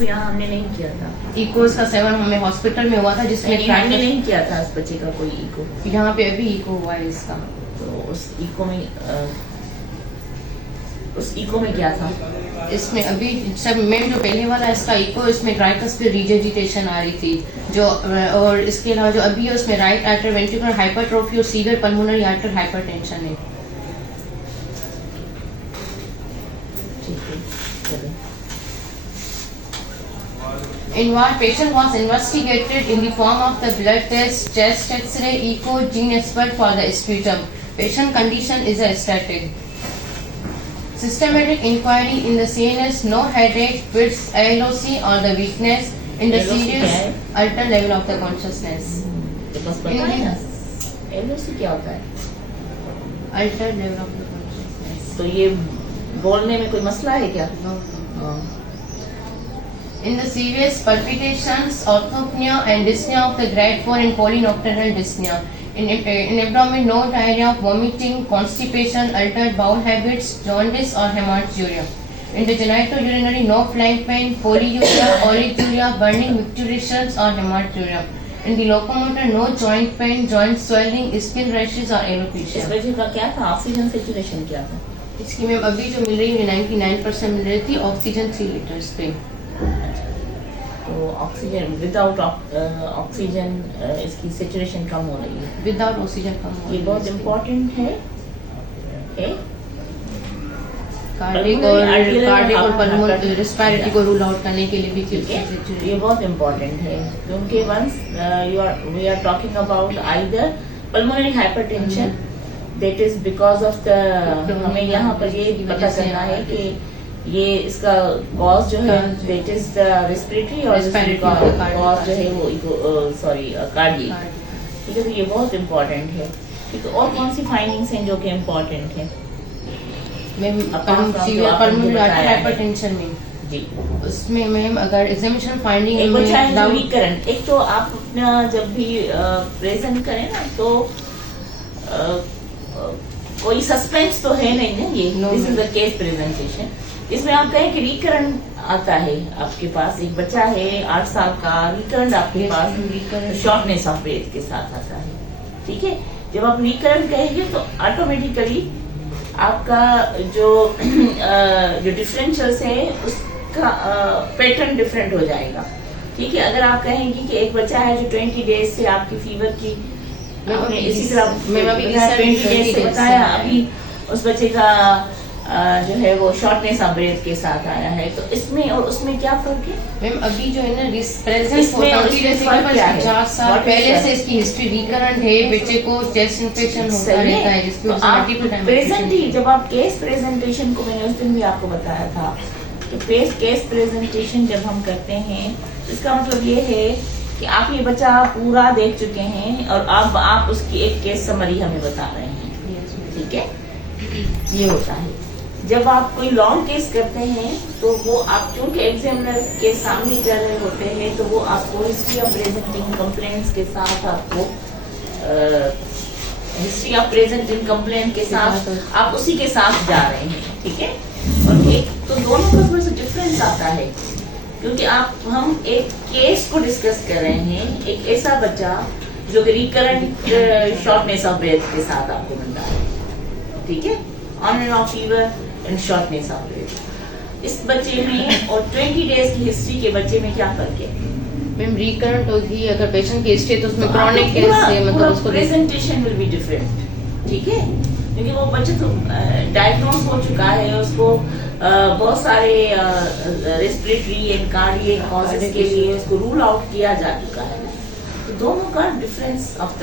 Eco यहाँ हमने नहीं किया था। इको इसका 7 हमें हॉस्पिटल में हुआ था, जिसमें हमने नहीं किया था इस बच्चे का कोई इको। यहाँ पे अभी इको हुआ है इसका। तो उस इको में क्या था? इसमें अभी सब मैम जो पहले वाला इसका इको, इसमें ट्राइकस पे रिजेजिटेशन आ रही थी जो, और इसके अलावा जो अभी है उसमें राइट आर्टर वेंट्रिकुलर हाइपरट्रोफी और सीवियर पल्मोनरी आर्टर हाइपरटेंशन है। In what patient was investigated in the form of the blood test, chest X-ray, echo, gene expert for the sputum. Patient condition is aesthetic. Systematic inquiry in the CNS, no headache, fits, ALOC or the weakness in the serious altered level of the consciousness. ALOC क्या होता है? Altered level of the consciousness. तो ये बोलने में कोई मसला है क्या? In the serious palpitations, orthopnea and dyspnea of the grade 4 and polynocturnal dyspnea. In abdomen, no diarrhea, vomiting, constipation, altered bowel habits, jaundice or hematuria. In the genitourinary, no flank pain, polyuria, oliguria, burning micturations or hematuria. In the locomotor, no joint pain, joint swelling, skin rashes or alopecia. इस बच्चे का क्या था? Oxygen saturation क्या था? इसकी ma'am अभी जो मिल रही है 99% मिल रही थी, ऑक्सीजन 3 लीटर्स पे। तो ऑक्सीजन विदाउट ऑक्सीजन इसकी सेचुरेशन कम हो रही है। विदाउट ऑक्सीजन कम हो रही है। ये बहुत इम्पोर्टेंट है कार्डिक और पल्मोनरी रेस्पिरेटरी को रूल आउट करने के लिए भी ये बहुत इम्पोर्टेंट है, क्योंकि once we are talking about either pulmonary hypertension that is because of the, हमें यहाँ पर ये पता करना है कि ये इसका कॉज जो है दैट इज द रेस्पिरेटरी और कॉज जो है वो सॉरी कार्डियक। ठीक है, तो ये बहुत इम्पोर्टेंट है। ठीक है, और कौन सी फाइंडिंग्स हैं जो कि इम्पोर्टेंट है? पल्मोनरी हाइपरटेंशन में जी, उसमें मैम अगर एग्जामिनेशन फाइंडिंग एक बच्चा है ध्रुवीकरण, एक तो आप अपना जब भी प्रेजेंट करें ना तो कोई सस्पेंस तो है नहीं ना, ये this is the case presentation. इसमें आप कहें कि रिकरण आता है आपके पास, एक बच्चा है 8 साल का, रिकरण आपके पास शॉर्टनेस ऑफ ब्रेथ के साथ आता है। ठीक है, जब आप रिकरण कहेंगे तो ऑटोमेटिकली आपका जो डिफरेंशियल्स है उसका पैटर्न डिफरेंट हो जाएगा। ठीक है, अगर आप कहेंगे कि एक बच्चा है जो 20 डेज से आपकी फीवर की आपने इसी तरह 20 डेज से बताया, अभी उस बच्चे का जो है वो शॉर्टनेस ऑफ ब्रेथ के साथ आया है, तो इसमें और उसमें क्या फर्क है? मैम अभी जो है ना प्रेजेंट होता है 50 साल पहले से इसकी हिस्ट्री रिकरेंट है, बच्चे को चेस्ट इन्फेक्शन होता रहता है जिसको प्रेजेंट ही जब आप केस प्रेजेंटेशन को, मैंने उस दिन भी आपको बताया था कि केस प्रेजेंटेशन जब हम करते हैं इसका मतलब ये है कि आप ये बच्चा पूरा देख चुके हैं और अब आप उसकी एक केस समरी हमें बता रहे हैं। ठीक है, ये होता है। जब आप कोई लॉन्ग केस करते हैं तो वो आप चूंकि एग्जामिनर के सामने कर रहे होते हैं तो वो आपको हिस्ट्री ऑफ प्रेजेंटिंग कंप्लेंट्स के साथ आपको हिस्ट्री ऑफ प्रेजेंटिंग कंप्लेंट के साथ आप उसी के साथ जा रहे हैं। ठीक है, और एक तो दोनों का थोड़ा सा डिफरेंस आता है, क्योंकि हम एक केस को डिस्कस कर रहे हैं, एक ऐसा बच्चा जो कि रिकरेंट शॉर्टनेस ऑफ ब्रेथ के साथ आपको मिलता है। ठीक है, on and off fever and shortness of breath. इस बच्चे में और 20 डेज की हिस्ट्री के बच्चे में क्या फर्क है? मैम रिकरेंट होगी अगर पेशेंट की हिस्ट्री तो उसमें क्रोनिक केस है, मतलब उसको प्रेजेंटेशन विल बी डिफरेंट। ठीक है, क्योंकि वो बच्चा तो डायग्नोज हो चुका है, उसको बहुत सारे रेस्पिरेटरी एंड कार्डियक कॉजेस के लिए उसको रूल आउट किया जा चुका है। तो दोनों का difference of the,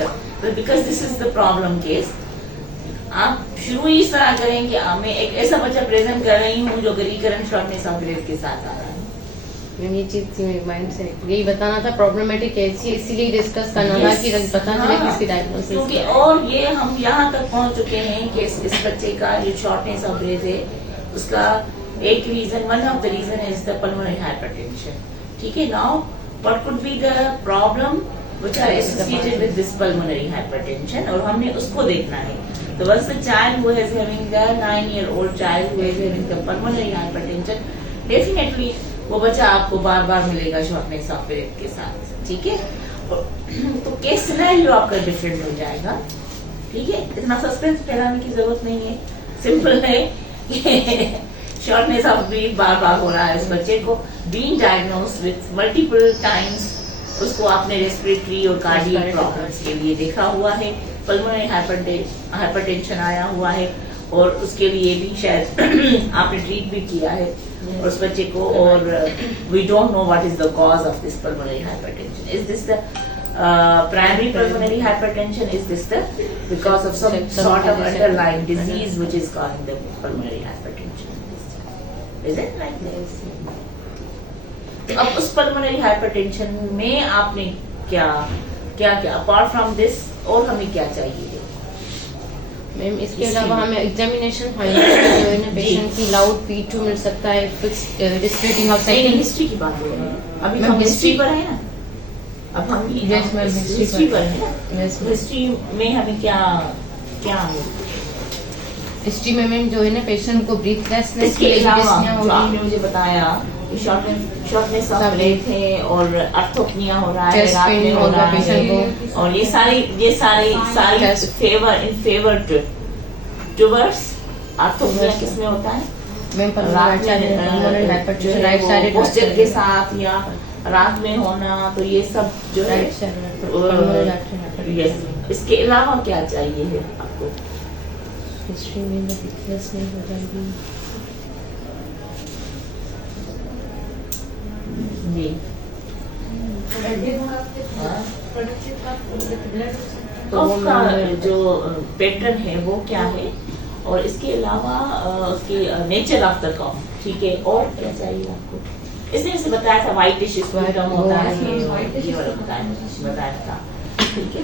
because this is the problem case, आप शुरू ही इस तरह करें कि मैं एक ऐसा बच्चा प्रेजेंट कर रही हूँ जो रिकरेंट शॉर्टनेस ऑफ ब्रेथ के साथ आ रहा है। ये चीज थी मेरे माइंड से, यही बताना था प्रॉब्लमेटिक कैसी, इसीलिए डिस्कस करना था कि पता चले कि इसकी डायग्नोसिस। क्योंकि और ये हम यहाँ तक पहुँच चुके हैं कि इस बच्चे का जो शॉर्टनेस ऑफ ब्रेथ है उसका एक reason, one of the reason is the pulmonary hypertension. ठीक है, now what could be the problem which are associated with this pulmonary hypertension, और हमने उसको देखना है। So once the child who is having the 9-year-old child who is having the pulmonary hypertension, definitely वो बच्चा आपको बार बार मिलेगा शॉर्टनेस ऑफ पीरियड के साथ, ठीक है। तो केस सिनेरियो आपका डिफरेंट हो जाएगा, ठीक है। इतना सस्पेंस फैलाने की जरूरत नहीं है, सिंपल है कि शॉर्टनेस ऑफ ब्रीथ बार बार हो रहा है इस बच्चे को, being diagnosed with multiple times, उसको आपने रेस्पिरेटरी और कार्डियक प्रॉब्लम्स के लिए देखा हुआ है, पल्मोनरी हाइपरटेंशन आया हुआ है, और उसके लिए भी शायद आपने ट्रीट भी किया है और उस बच्चे को, और we don't know what is the cause of this pulmonary hypertension. Is this the primary pulmonary hypertension? Is this the because of some sort of underlying disease which is causing the pulmonary hypertension? Is it like this? तो अब उस pulmonary hypertension में आपने क्या क्या apart from this और हमें क्या चाहिए? मैम इसके अलावा हमें एग्जामिनेशन फाइनल जो है ना पेशेंट की लाउड P2 मिल सकता है, फिक्स रेस्पिरेटिंग ऑफ सेकंड। हिस्ट्री की बात हो रही है अभी, हम हिस्ट्री पर है ना, अब हम हिस्ट्री पर है। हिस्ट्री में हमें क्या क्या हिस्ट्री में मैम जो है ना पेशेंट को ब्रीथलेसनेस इसके अलावा जो आपने मुझे बताया शॉर्टनेस ऑफ ब्रेथ है और अर्थोपनिया हो रहा है, रात में हो रहा है, और ये सारी फेवर टुवर्ड्स अर्थोपनिया किसमें होता है? रात में पोस्चर के साथ या रात में होना, तो ये सब जो है। इसके अलावा क्या चाहिए है आपको? हिस्ट्री में ब्रीथलेस नहीं हो जाएगी जी। कफ का जो पैटर्न है वो क्या है, और इसके अलावा उसकी नेचर ऑफ द कफ, ठीक है। और क्या चाहिए आपको? इसने से बताया था व्हाइटिश स्प्यूटम होता है, ये वाला बताया था, ठीक है।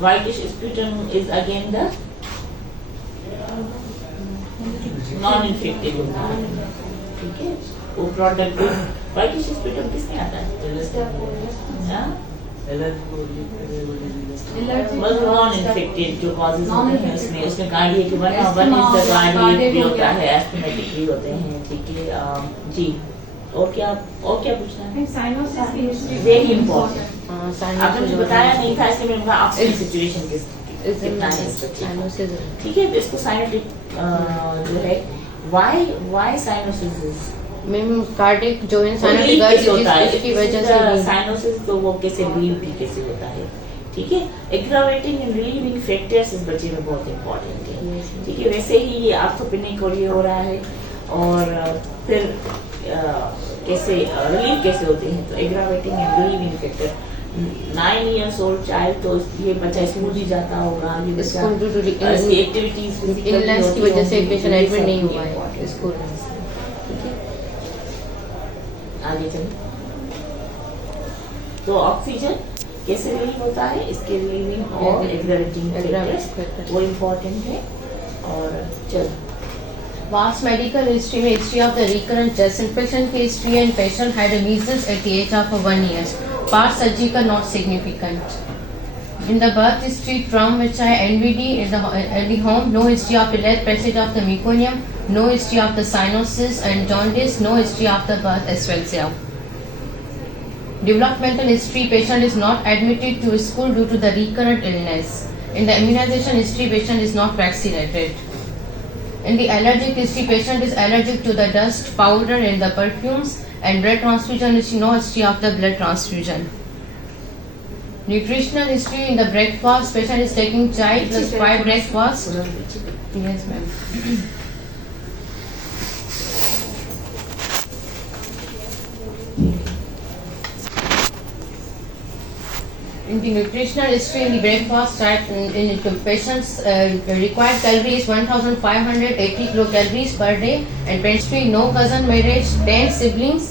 Whitish sputum is again the non infected होता है, ठीक है। वो प्रोडक्ट व्हाइटिश स्प्यूटम किसमें आता है? नॉन इन्फेक्टेड जो कॉजेज होते हैं उसमें cardiac one is the cardiac भी होता है, एस्थमेटिक भी होते हैं, ठीक है जी। और क्या पूछना है? वेरी इम्पोर्टेंट, आपने मुझे बताया नहीं था इसलिए मैंने कहा ऑक्सीजन सिचुएशन कितना है, ठीक है। तो इसको साइनोटिक जो है व्हाई साइनोसिस मैम कार्डियक जो है साइनोटिक होता है इसकी वजह से साइनोसिस, तो वो कैसे रिलीव भी कैसे होता है, ठीक है। एग्रावेटिंग एंड रिलीविंग फैक्टर्स इस बच्चे में बहुत इंपॉर्टेंट है, ठीक है। वैसे ही ये आर्थोपेनिक और ये हो रहा है, और फिर कैसे रिलीव कैसे होते हैं, तो aggravating and relieving factor 9 years old child, तो ये बच्चा स्कूल भी जाता होगा, ये बच्चा इसकी एक्टिविटीज इलनेस की वजह से पेशेंट एडमिट नहीं हुआ है स्कूल में, ठीक है। आगे चलिए, तो ऑक्सीजन कैसे रिलीव होता है, इसके रिलीविंग और एग्रावेटिंग वो इम्पोर्टेंट है। और चल Vast medical history में history of the recurrent chest infection की history and patient had a measles at the age of 1 year. Part surgical not significant. In the birth history from which I NVD at the home, no history of delayed passage of the meconium, no history of the cyanosis and jaundice, no history of the birth asphyxia. Developmental history, patient is not admitted to school due to the recurrent illness. In the immunization history, patient is not vaccinated. In the allergic history, patient is allergic to the dust, powder and the perfumes, and blood transfusion is no history of the blood transfusion. Nutritional history in the breakfast, patient is taking chai plus 5 breakfast. Yes, ma'am. In the nutritional history in the breakfast type, in the patient's required calorie is 1580 kilocalories per day, and history no cousin marriage, 10 siblings,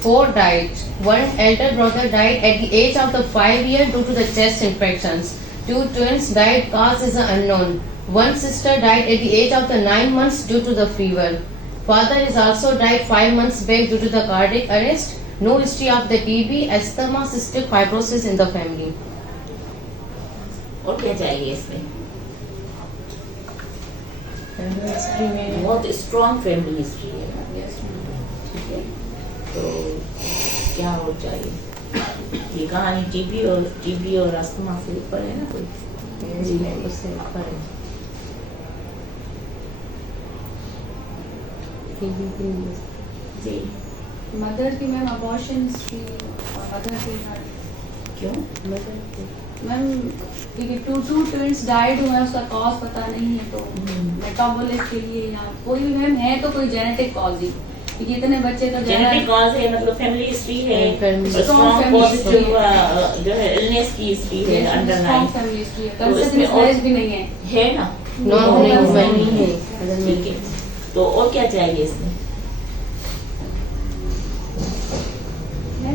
4 died. 1 elder brother died at the age of the 5 year due to the chest infections. 2 twins died, cause is unknown. 1 sister died at the age of the 9 months due to the fever. Father is also died 5 months back due to the cardiac arrest. No history of the TB, asthma, cystic fibrosis in the family. और क्या चाहिए इसमें? History में बहुत strong family history है, ठीक है। तो क्या हो चाहिए? ये कहानी टीबी और अस्थमा से ऊपर है ना कोई? जी मैम, उससे ऊपर है। जी मदर की मैम अबॉर्शन हिस्ट्री और मदर की क्यों? मैम ये टू ट्विंस डाइड हुए हैं, उसका कॉज पता नहीं है, तो मेटाबॉलिक के लिए या कोई भी मैम है तो कोई जेनेटिक कॉज ही, क्योंकि इतने बच्चे तो जेनेटिक कॉज है, मतलब फैमिली हिस्ट्री है, Family strong family positive history जो है इलनेस की हिस्ट्री है अंडरलाइन फैमिली हिस्ट्री है, तो इसमें और- कंसिस्टेंस भी नहीं है। है ना? नो नहीं है। ठीक है, तो और क्या चाहिए इसमें?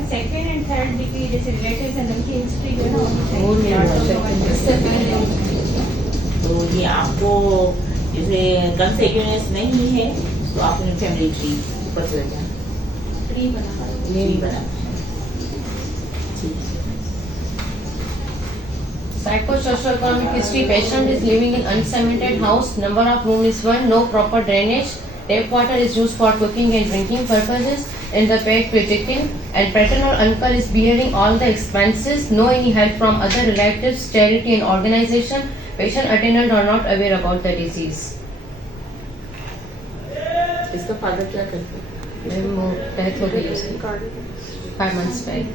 सेकेंड एंड थर्ड डिग्री जैसे रिलेटिव्स हैं उनकी हिस्ट्री जो है ना वो होनी नहीं चाहिए। होना इससे पहले तो ये आपको जैसे कंसेक्यूनेस नहीं है तो आपने फैमिली ट्री ऊपर चले जाना, ट्री बना ट्री बना। ठीक है। Psycho-socioeconomic history: patient is living in uncemented house. Number of room is 1. No proper drainage. Tap water is used for cooking and drinking purposes. And the pet vegetation and paternal uncle is bearing all the expenses. No any help from other relatives, charity and organization. Patient attendant are not aware about the disease. इसका father क्या करते हैं? Ma'am वो death हो गई उसकी 5 months back.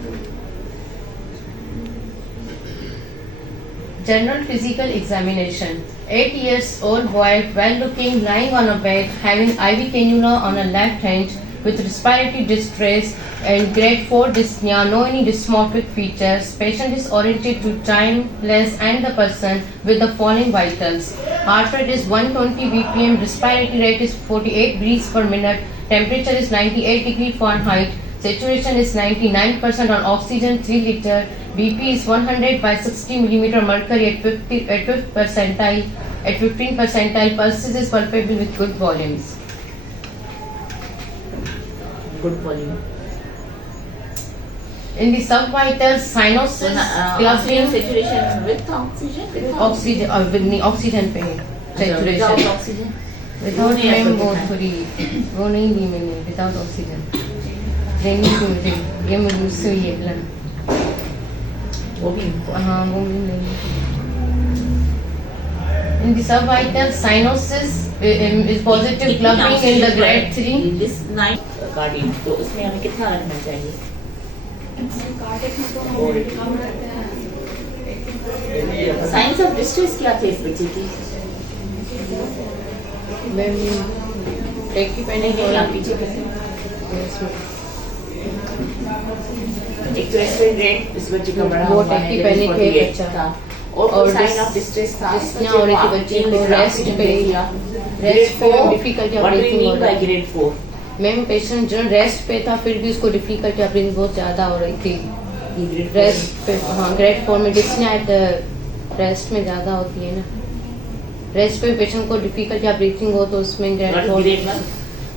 General physical examination. 8 years old boy, well looking, lying on a bed, having IV cannula on a left hand, with respiratory distress and grade 4 dyspnea, no any dysmorphic features. Patient is oriented to timeless and the person with the following vitals. Heart rate is 120 BPM, respiratory rate is 48 breaths per minute, temperature is 98 degree Fahrenheit, saturation is 99% on oxygen 3 liter, BP is 100 by 60 millimeter mercury at 5th percentile, at 15th percentile, pulses is palpable with good volumes. Good volume. In the subvitals, cyanosis, oxygen clustering, saturation with oxygen, oxygen or with the oxygen पे saturation. Oxygen Without नहीं ma'am आपको वो दिखाया। थोड़ी वो नहीं दी मैंने without oxygen training की मुझे ये मुझसे हुई है plan। वो भी हाँ वो भी नहीं। In the subvital, cyanosis is positive clubbing in the grade 3. This night कार्डियन, तो उसमें हमें कितना रखना चाहिए? कार्डियक में तो हम कम रखते हैं। साइंस ऑफ डिस्ट्रेस क्या थे इस बच्चे की? मैम टेक की पहने नहीं आप पीछे कैसे? एक तो रेस्पिरेटरी रेट इस बच्चे का बड़ा वो हुआ है, टैक्की पहने थे 48 बच्चा। था। और और साइन ऑफ डिस्ट्रेस था इस जिसने बच्चे और को एक आपने बच्चे को लिखा, रेस्ट आपने पे दिया। रेस्ट पे Grade 4, difficulty what do you breathing हो mean by रही grade 4? मैम पेशेंट जो रेस्ट पे था फिर भी उसको डिफिकल्टी ब्रीथिंग बहुत ज्यादा हो रही थी। ये grade 4 रेस्ट पे हाँ ग्रेड 4 में डिस्निया रेस्ट में ज्यादा होती है ना, रेस्ट पे पेशेंट को डिफिकल्टी ब्रीथिंग हो तो उसमें grade What is 4 grade 1?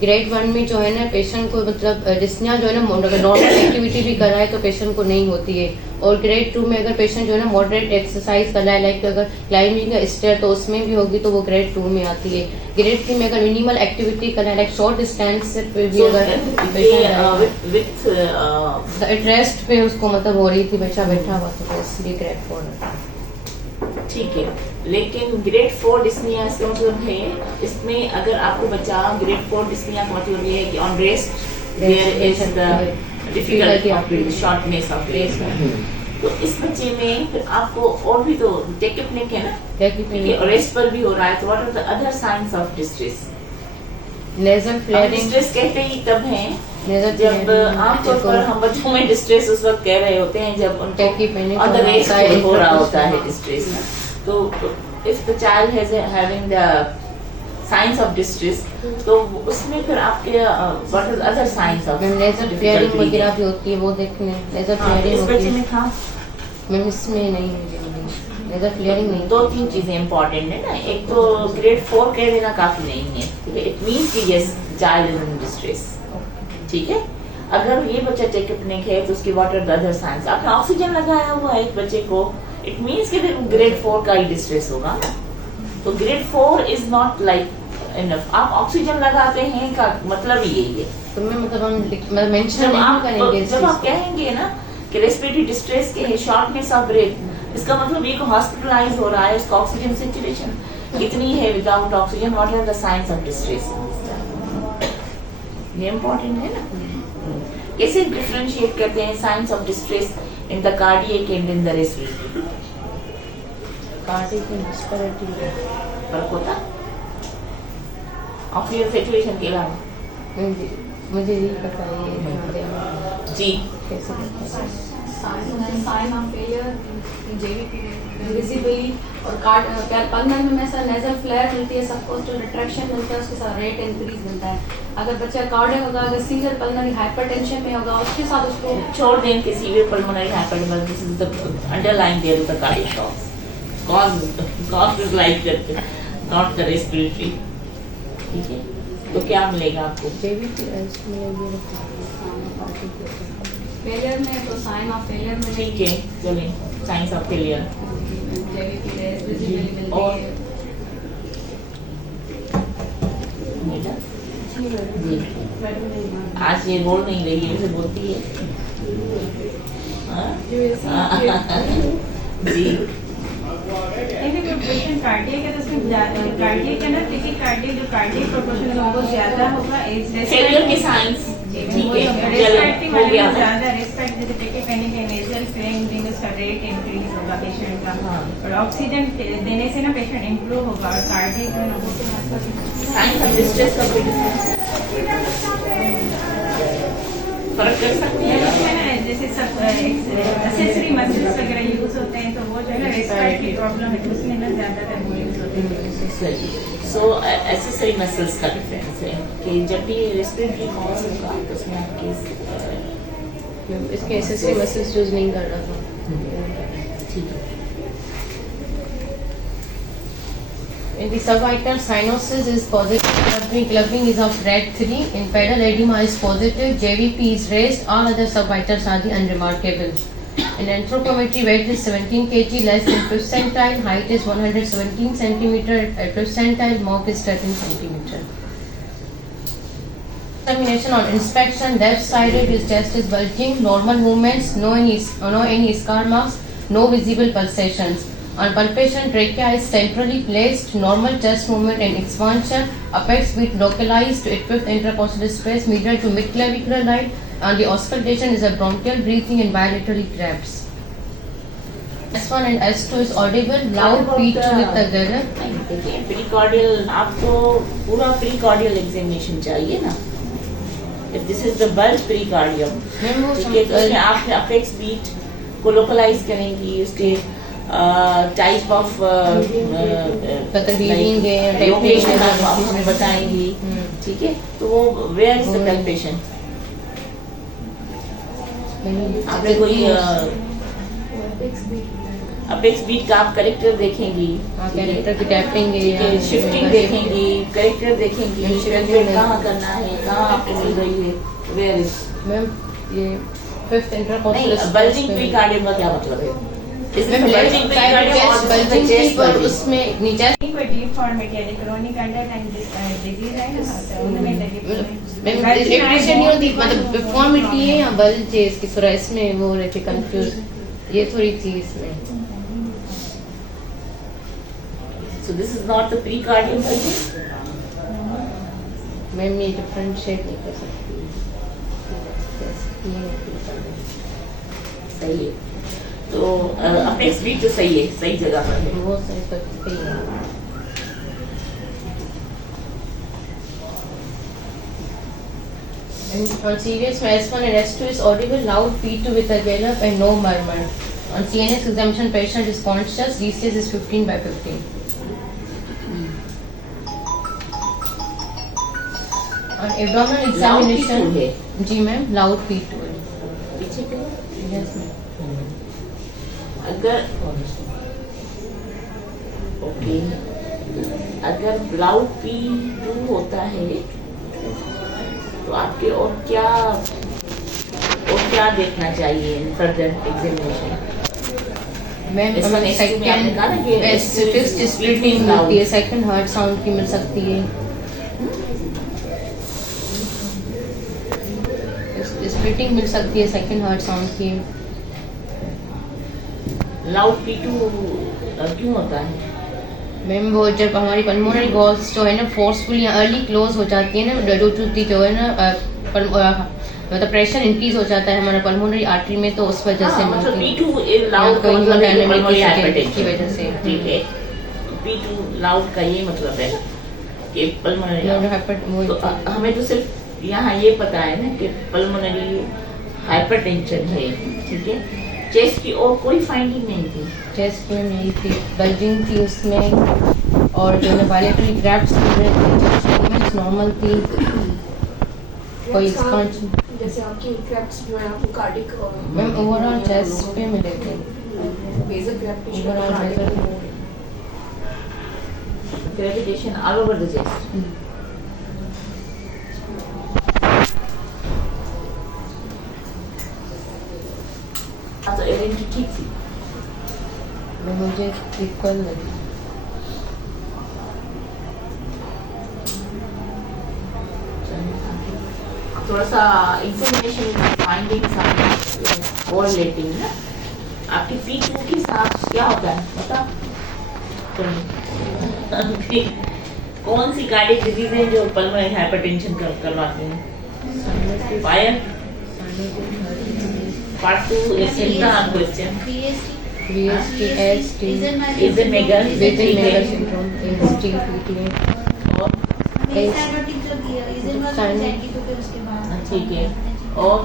Grade 1 में जो है ना पेशेंट को मतलब डिस्निया जो है ना नॉर्मल एक्टिविटी भी कराए तो पेशेंट को नहीं होती है। और ग्रेड 2 में अगर पेशेंट जो है ना मॉडरेट एक्सरसाइज कर रहा है लाइक अगर क्लाइंबिंग का स्टेयर तो उसमें भी होगी तो वो ग्रेड 2 में आती है। ग्रेड 3 में अगर मिनिमल एक्टिविटी कर रहा है लाइक शॉर्ट डिस्टेंस पे भी So, अगर with रेस्ट पे उसको मतलब हो रही थी बच्चा बैठा हुआ तो इसलिए ग्रेड 4 ठीक है, लेकिन ग्रेड 4 डिस्निया इसका मतलब है इसमें अगर आपको बच्चा ग्रेड 4 डिस्निया का मतलब ये है कि on rest there is the difficulty of shortness of rest. तो इस बच्चे में फिर आपको और भी तो टेक्निक है ना, रेस्ट पर भी हो रहा है, तो what are the other signs of distress? Nasal flaring distress कहते ही तब है नेजल जब आमतौर पर हम बच्चों में डिस्ट्रेस उस वक्त कह रहे होते हैं जब टैक्की पहने उनको ऑन द रेस्ट होता है, हो रहा होता है डिस्ट्रेस। तो if the child has having the signs of distress तो उसमें फिर आपके what are other signs of nasal flaring वगैरह भी होती है वो देखने नेजल इस फ्लेयरिंग होती बच्चे है में था मैम इसमें नहीं मुझे नेजल फ्लेयरिंग नहीं दो तीन चीजें इंपॉर्टेंट है ना, एक तो ग्रेड 4 कह देना काफी नहीं है, ठीक है, इट मींस कि yes child is in distress, ठीक है। अगर ये बच्चा टेक्निक है तो उसकी what are the other signs, आपने ऑक्सीजन लगाया हुआ है एक बच्चे को, इट मींस कि ग्रेड 4 का ही डिस्ट्रेस होगा। तो grade 4 is not like enough, आप ऑक्सीजन लगाते हैं का मतलब ही यही है तो मैं मतलब हम मेंशन जब नहीं आप करेंगे इस जब आप चीज को। कहेंगे ना कि रेस्पिरेटरी डिस्ट्रेस के है, शॉर्टनेस ऑफ ब्रेथ, इसका मतलब ये हॉस्पिटलाइज हो रहा है, उसका ऑक्सीजन सेचुरेशन कितनी है without oxygen, what are the signs of distress, ये इम्पोर्टेंट है ना। कैसे डिफरेंशिएट करते हैं signs of distress in the cardiac and in the respiratory, cardiac and respiratory फर्क होता ऑक्सीजन सेचुरेशन के अलावा? मुझे नहीं पता ये जी कैसे करते हैं। Sign of failure JVP visibly और पल्मन में ऐसा नेजल फ्लेयर मिलती है, सबकोस्टल रिट्रैक्शन मिलता है, उसके साथ रेट इंक्रीज मिलता है। अगर बच्चा कार्डियक होगा, अगर सीवियर पल्मोनरी हाइपरटेंशन में होगा, उसके साथ उसको छोड़ दें कि severe pulmonary hypertension, this is the underlying there is the cardiac cause is like not the respiratory, ठीक है। तो क्या मिलेगा आपको? जेवीपी फेलियर में तो साइन ऑफ फेलियर में ठीक है, चलिए science of failure. JVP visibly मिलती और? है। जी आज ये बोल नहीं रही है, इसे बोलती है हाँ? जी देखिए जो पेशेंट कार्डियक है तो उसमें कार्डियक है ना, देखिए कार्डियक जो कार्डियक प्रोपोर्शन है वो ज्यादा होगा। फेलियर के साइंस, ठीक है, रेस्पिरेटरी चलो हो वाले गया। में ज्यादा रेस्पिरेट, जैसे देखिए कहने के नेजल फ्लेइंग उसका रेट इंक्रीज होगा पेशेंट का, हाँ। और ऑक्सीजन देने से ना पेशेंट इम्प्रूव होगा, और कार्डियक जो है ना वो साइंस ऑफ डिस्ट्रेस का कोई फर्क कर सकते हैं? है ना, जैसे सब एक्सेसरी मसल्स वगैरह यूज होते हैं तो वो जो है ना रेस्पिरेटरी प्रॉब्लम है तो उसमें ना ज्यादातर वो यूज होते हैं। सो एक्सेसरी मसल्स का डिफरेंस है कि जब भी रेस्पिरेटरी कॉज होगा तो उसमें आपके इसके एसएससी मसल्स यूज नहीं कर रहा था। ठीक है। In the subital cyanosis is positive, clubbing is of grade 3, in pedal edema is positive, JVP is raised, all other subvitals are the unremarkable. In anthropometry, weight is 17 kg, less than percentile, height is 117 centimeter at percentile, mouth is 13 centimeter. Examination on inspection, left sided, his chest is bulging, normal movements, no any scar marks, no visible pulsations. On palpation, trachea is centrally placed, normal chest movement and expansion, apex beat localized to equipped intercostal space, medial to mid-clavicular line, and the auscultation is a bronchial breathing and bilaterally grabs. S1 and S2 is audible, loud P2 with the gallop. देखिए precordial, आपको पूरा precordial examination चाहिए ना। If this is the bulge precardium, ठीक है, तो उसमें आप अपेक्स बीट को लोकलाइज करेंगी, उसके टाइप ऑफ लोकेशन आप हमें बताएंगी, ठीक है। तो वो वेयर इज द पैल्पेशन, आपने कोई अपेक्स बीट का आप करेक्टर देखेंगी, कैरेक्टर की टैपिंग शिफ्टिंग देखेंगी, करेक्टर देखेंगी, शिफ्टिंग कहाँ करना है, कहाँ आपको मिल रही है, वेयर इज। मैम ये फिफ्थ इंटरकॉस्टल बल्जिंग प्रीकार्डियम का क्या मतलब है? उसमें नीचे कोई डिफॉर्मिटी है, क्रोनिक अंडरलाइंग डिजीज है ना, तो उनमें रेपिटेशन नहीं होती, मतलब डिफॉर्मिटी है या बल्ज है इसकी, थोड़ा इसमें वो रहती कंफ्यूज, ये थोड़ी थी इसमें। So this is not the precardium bulging? Ma'am ये डिफरेंशिएट नहीं कर सकती, सही है। तो अपेक्स बीट तो सही है, सही जगह पर है। वो सही करती है। On serious, S1 and S2 is audible, loud P2 with a gallop and no murmur. On CNS examination, patient is conscious, DCS is 15/15. On abdominal examination, है जी मैम, loud P2 है। पीछे के Yes मैम। अगर okay, अगर loud P2 होता है तो आपके और क्या देखना चाहिए इन फर्दर एग्जामिनेशन? मैम इसमें हमें next में आपने कहा ना कि सेकंड स्प्लिटिंग होती है, सेकंड हार्ट साउंड की मिल सकती है। स्प्लिटिंग मिल सकती है सेकंड हार्ट साउंड की। लाउड P2 क्यों होता है? मैम वो जब हमारी पल्मोनरी वॉल्स जो है ना फोर्सफुली अर्ली क्लोज हो जाती है ना, ड्यू टू दी जो है ना मतलब प्रेशर इंक्रीज हो जाता है हमारा पल्मोनरी आर्टरी में, तो उस वजह से मतलब मिलती है। P2 इज लाउड कोई मतलब hemodynamic pulmonary की hypertension वजह से। ठीक है, P2 लाउड का ये मतलब है कि पल्मोनरी। तो हमें तो सिर्फ यहाँ ये पता है ना कि पल्मोनरी हाइपरटेंशन है, ठीक है। चेस्ट की और कोई फाइंडिंग नहीं थी? चेस्ट में नहीं थी, बल्जिंग थी उसमें, और जो है बायलेटरल ग्रैप्स नॉर्मल थी, कोई जैसे आपकी क्रैप्स जो है आपको कार्डिक और मैम ओवरऑल चेस्ट पे मिले थे। Basal crepitations overall crepitation all over the chest. तो एरेंटी ठीक थी? मुझे इक्वल लगी। थोड़ा सा इंफॉर्मेशन फाइंडिंग्स कोरिलेटिंग ना, आपकी P2 के साथ क्या होता है बता? कौन सी कार्डियक डिजीज है जो पल्मोनरी हाइपरटेंशन करवाते हैं? Fire part 2 is simple question. VST is it mega? syndrome, AST, PTA और ठीक है, और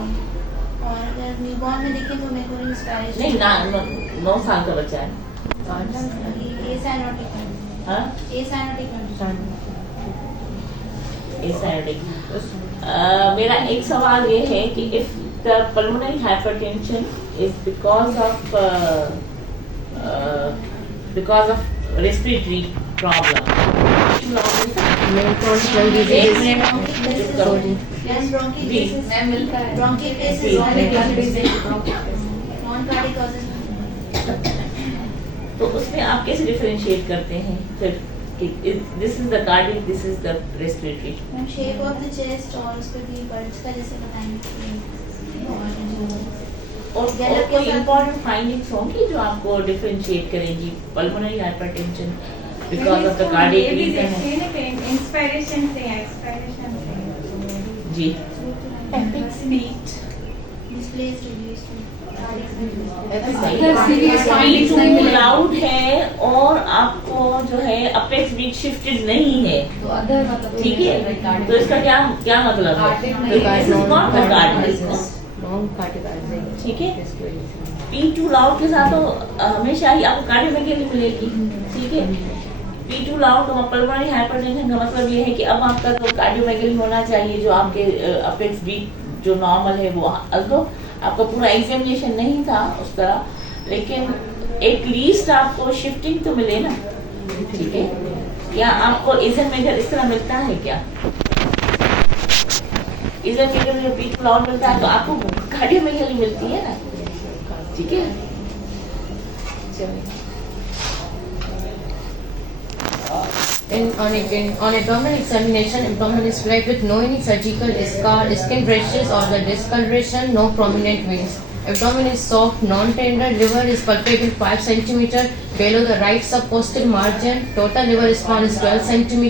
अगर न्यूबॉर्न में देखें तो मेरे को इंस्पायरेशन नहीं ना 9 साल का बच्चा है। हाँ मेरा एक सवाल ये है कि if the pulmonary hypertension is because of respiratory problem, तो उसमें आप कैसे डिफरेंशिएट करते हैं फिर कि this is the cardiac, this is the respiratory? Shape of the chest और उसके भी बर्ड्स का जैसे बताएंगे, और कोई इम्पोर्टेंट फाइंडिंग्स होंगी जो आपको डिफरेंशिएट करेंगी pulmonary hypertension because of the cardiac reason? Inspiration से एक्सपायरेशन से जी epic speech displace release P2 loud है और आपको जो है अपेक्स बीट शिफ्टेड नहीं है, ठीक है, तो इसका क्या क्या मतलब है? This is not the cardiac, ठीक है। P2 लाउड के साथ तो हमेशा ही आपको कार्डियोमेगेली मिलेगी, ठीक है। P2 लाउड और पल्मोनरी हाइपरटेंशन का मतलब ये है कि अब आपका तो कार्डियोमेगेली होना चाहिए, जो आपके अपेक्स बीट जो नॉर्मल है वो, अल्दो आपका पूरा एग्जामिनेशन नहीं था उस तरह, लेकिन एटलीस्ट आपको शिफ्टिंग तो मिले ना, ठीक है। क्या आपको इजन मेजर इस तरह मिलता है क्या? इजन मेजर में P2 लाउड मिलता है तो आपको कार्डियोमेगेली मिलती है ना, ठीक है। On abdominal examination, abdomen is flat with no any surgical scar, skin rashes or the discoloration, no prominent veins. Abdomen is soft, non-tender. Liver is palpable 5 cm below the right subposterior margin. Total liver span is 12 cm.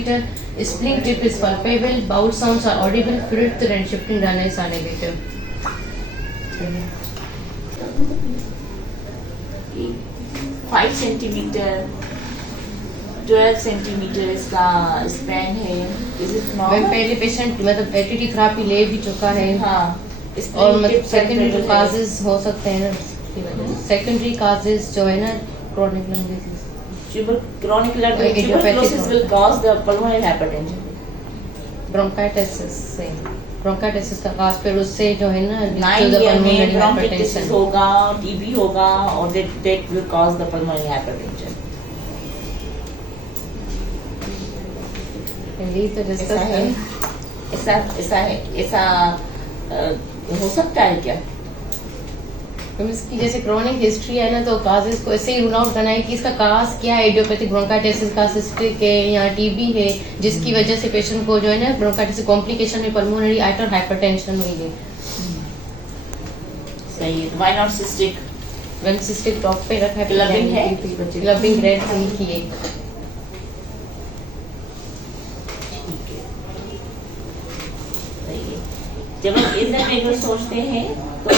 Spleen tip is palpable. Bowel sounds are audible. Fluid and shifting runners are negative. 5 centimetre 12 centimetre इसका span है, is it मैं normal? पहले patient मतलब ATT therapy ले भी चुका है, हाँ, और मतलब सेकेंडरी काजेस हो सकते हैं ना उसकी वजह से। सेकेंडरी काजेस जो है ना chronic lung disease, chronic lung tuberculosis will cause the pulmonary hypertension. Bronchitis से, ब्रोंकाइटिस का काज फिर उससे जो है ना 9 year में pulmonary bronchitis hypertension। होगा, TB होगा, और that will cause the pulmonary hypertension. तो ऐसा है, ऐसा है, ऐसा हो सकता है क्या? तो इसकी जैसे क्रोनिक हिस्ट्री है ना, तो काजेस को ऐसे ही रूल आउट करना है कि इसका काज क्या है, इडियोपैथिक ब्रोंकाइटिस का, सिस्टिक है या टीबी है, जिसकी वजह से पेशेंट को जो है ना ब्रोंकाइटिस कॉम्प्लिकेशन में पल्मोनरी आर्टरी हाइपरटेंशन हुई है। सही है, why not cystic? One cystic top पे रखा है, क्लबिंग है? क्लबिंग रेड पिंक की एक। सही है। जब हम इधर में अगर सोचते हैं तो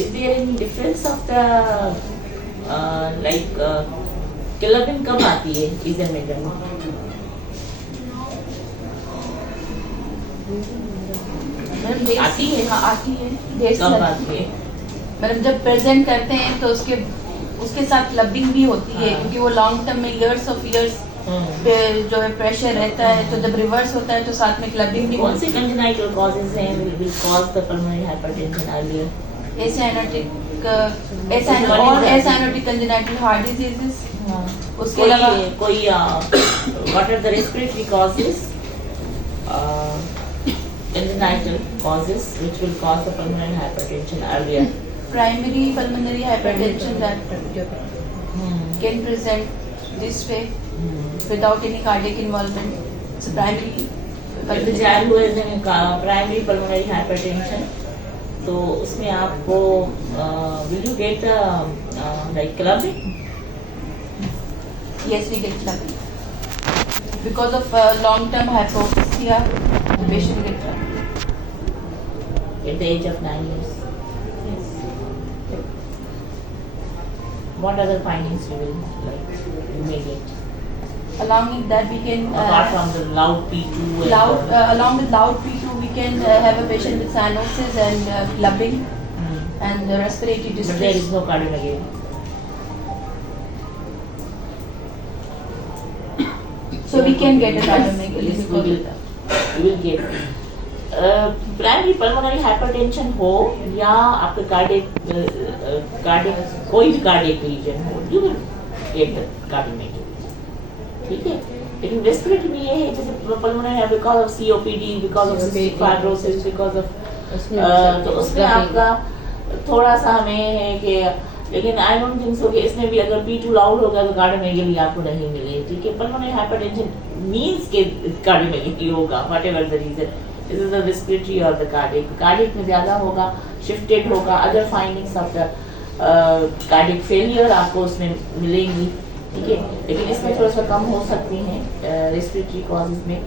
is there any difference of the like clubbing कब आती है इधर में जब आती है? हाँ आती है, देर से कब आती आती है? मतलब जब प्रेजेंट करते हैं तो उसके साथ क्लबिंग भी होती है, हाँ। क्योंकि वो लॉन्ग टर्म में ईयर्स ऑफ ईयर्स पे जो है प्रेशर रहता है, तो जब रिवर्स होता है तो साथ में क्लबिंग भी कौन से होती है। congenital causes हैं will cause the pulmonary hypertension earlier? Acyanotic congenital heart diseases, उसके अलावा कोई what are the respiratory causes, congenital causes which will cause the pulmonary hypertension earlier? Primary pulmonary hypertension that can present this way without any cardiac involvement. It's a primary If the child who has primary pulmonary hypertension, तो उसमें आपको will you get like clubbing? yes, we get clubbing because of long-term hypoxia. The patient will get clubbing At the age of 9 years. What other findings you will like you may get along with that. We can apart from the loud P2 and along with loud P2 we can have a patient with cyanosis and clubbing and respiratory but there distress. is no cardiomegaly. So we can get a cardiomegaly Yes, because we of that. will get primary pulmonary hypertension हो या आपके cardiac कोई भी cardiac reason हो, you will get the cardiomegaly, ठीक है। लेकिन respiratory में ये है जैसे पल्मोनरी है because of COPD, because of cystic fibrosis, because of तो उसमें आपका थोड़ा सा हमें है कि, लेकिन आई डोंट थिंक सो कि इसमें भी अगर P2 लाउड होगा तो कार्डियोमेगाली आपको नहीं मिले, ठीक है। पल्मोनरी हाइपरटेंशन मींस के कार्डियोमेगाली होगा whatever the reason, this is the respiratory or the cardiac में ज़्यादा होगा, shifted होगा, other findings of the cardiac failure आपको उसमें मिलेंगी, ठीक है। लेकिन इसमें थोड़ा सा कम हो सकती हैं respiratory causes में,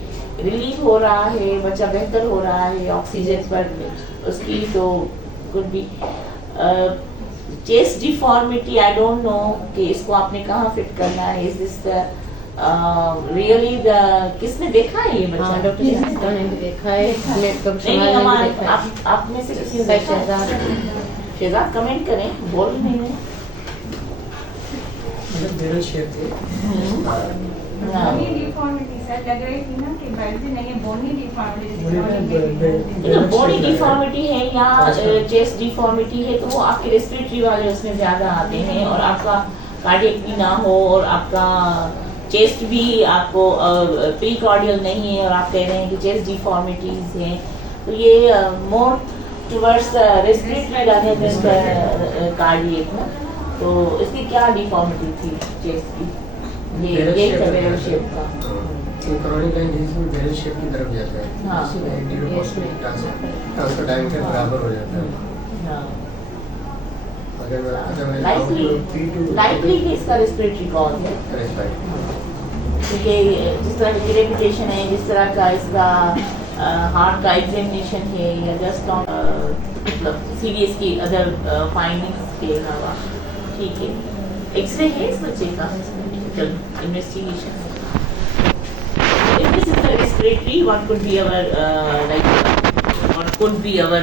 रिलीव हो रहा है, बच्चा बेहतर हो रहा है ऑक्सीजन पर उसकी, तो could be chest deformity, I don't know कि इसको आपने कहाँ फिट करना है, is this the रियली किसने देखा है ये बच्चा? हाँ, डॉक्टर सिस्टर ने भी देखा है, नेट पर नहीं समाज ने हमारे भी देखा है। आप में से किसी ने देखा है? शहजाद कमेंट करें, बोल नहीं रहे। मतलब बैरल शेप थे। बोनी डिफॉर्मिटी सर लग रही थी ना कि बेल्ट नहीं है, बोनी डिफॉर्मिटी। देखो बॉडी डिफॉर्मिटी है या चेस्ट डिफॉर्मिटी है तो वो आपके रेस्पिरेटरी वाले उसमें ज्यादा आते हैं, और आपका कार्डियक भी ना हो और आपका चेस्ट भी आपको प्रीकॉर्डियल नहीं है और आप कह रहे हैं कि चेस्ट डिफॉर्मिटीज हैं, तो ये more towards respiratory rather than cardiac ना। तो इसकी क्या डिफॉर्मिटी थी चेस्ट की? ये बैरल शेप का क्रोनिक डिजीज में बैरल शेप की तरफ जाता है। हाँ। उसका डायमीटर बराबर हो जाता है। हाँ। अगर लाइकली कि इसका रेस्पिरेटरी कॉज है, क्योंकि जिस तरह की रेपुटेशन है, जिस तरह का इसका हार्ट का एग्जामिनेशन है, या जस्ट मतलब सीरियस की अदर फाइंडिंग्स के अलावा, ठीक है। एक्सरे है इस बच्चे का, investigation if this is the respiratory, what could be our like what could be our